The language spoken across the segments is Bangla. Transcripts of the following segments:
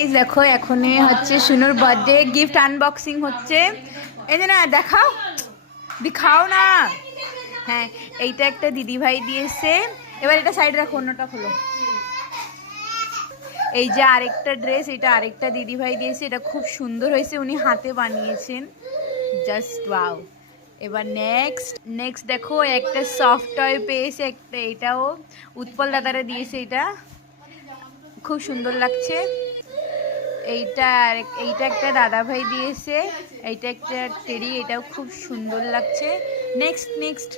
এই দেখো এখনই হচ্ছে শুনুর বার্থডে গিফট আনবক্সিং হচ্ছে। এই যে না দেখাও, দেখাও না। হ্যাঁ, এইটা একটা দিদি ভাই দিয়েছে। এবার এটা সাইড রাখো, অন্যটা খোলো। এই যে আরেকটা ড্রেস, এটা আরেকটা দিদি ভাই দিয়েছে। এটা খুব সুন্দর হয়েছে, উনি হাতে বানিয়েছেন, জাস্ট ওয়াও। এবার নেক্সট দেখো একটা সফট টয় পেয়েছে একটা, এটাও উৎপল দাদারে দিয়েছে। এটা খুব সুন্দর লাগছে। এইটা একটা দাদা ভাই দিয়েছে। এইটা একটা টেডি, এটাও খুব সুন্দর লাগছে। নেক্সট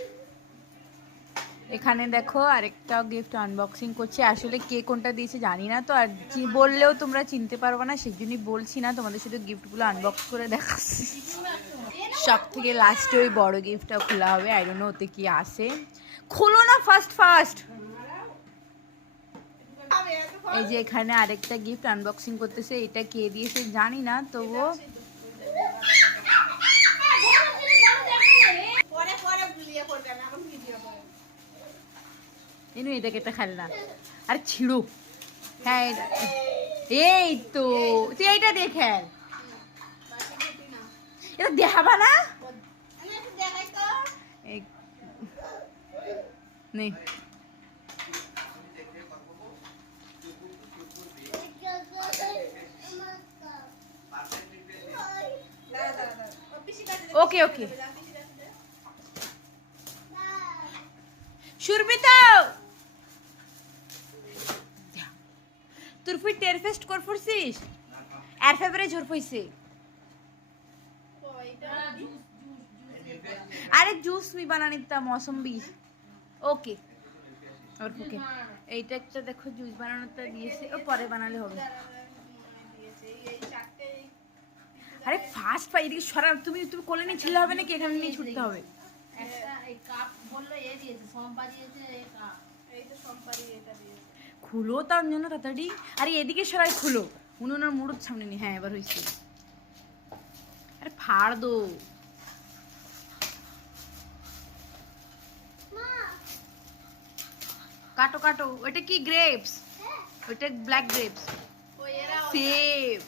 এখানে দেখো আরেকটা গিফট আনবক্সিং করছে। আসলে কে কোনটা দিয়েছে জানি না তো, আর বললেও তোমরা চিনতে পারবে না, সেই জন্যই বলছি না, তোমাদের শুধু গিফটগুলো আনবক্স করে দেখাচ্ছি। সব থেকে লাস্টে ওই বড় গিফটটা খোলা হবে। আই ডোন্ট নো ওতে কি আসে। খোলো না ফার্স্ট। এই যে এখানে আরেকটা গিফট আনবক্সিং করতেছে। এটা কে দিয়েছে জানি না, তবুও এটাকে একটা খেলনা আর ছিড়ো। হ্যাঁ এই তো তুই এইটা দিয়ে খেল। এটা দেখাবা না নে। ওকে সুরবিতা তোর ফুই টের ফেস্ট কর ফুরছিস এর ফেভারে ঝোর পইছে। আরে জুস মি বানানিতা মৌসম্বি। ওকে এইটা একটা দেখো জুস বানানোটা দিয়েছে, ও পরে বানালে হবে। আরে ফার্স্ট পাই এদিকে সরা, তুমি কোলে নিয়ে ছিলে হবে নাকি, এখানে নিয়ে ছুটতে হবে। খুলো তার জন্য তাড়াতাড়ি। আরে এদিকে সরাই খুলো, উনুনের মুড়োর সামনে নি। হ্যাঁ এবার হয়েছে। আরে ফাড় দো। কাটো ওটা কি গ্রেপস? ওটা ব্ল্যাক গ্রেপস। সেব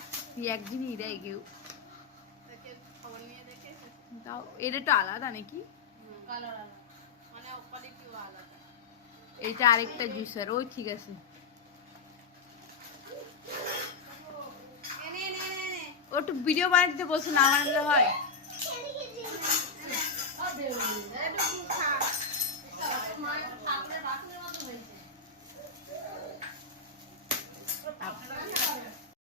একদিনই দেয় কেউ। তাও এটা একটু আলাদা নাকি? এইটা আরেকটা জুসার। ওই ঠিক আছে, ও একটু ভিডিও বানাতে বলছে, না বানালে হয়।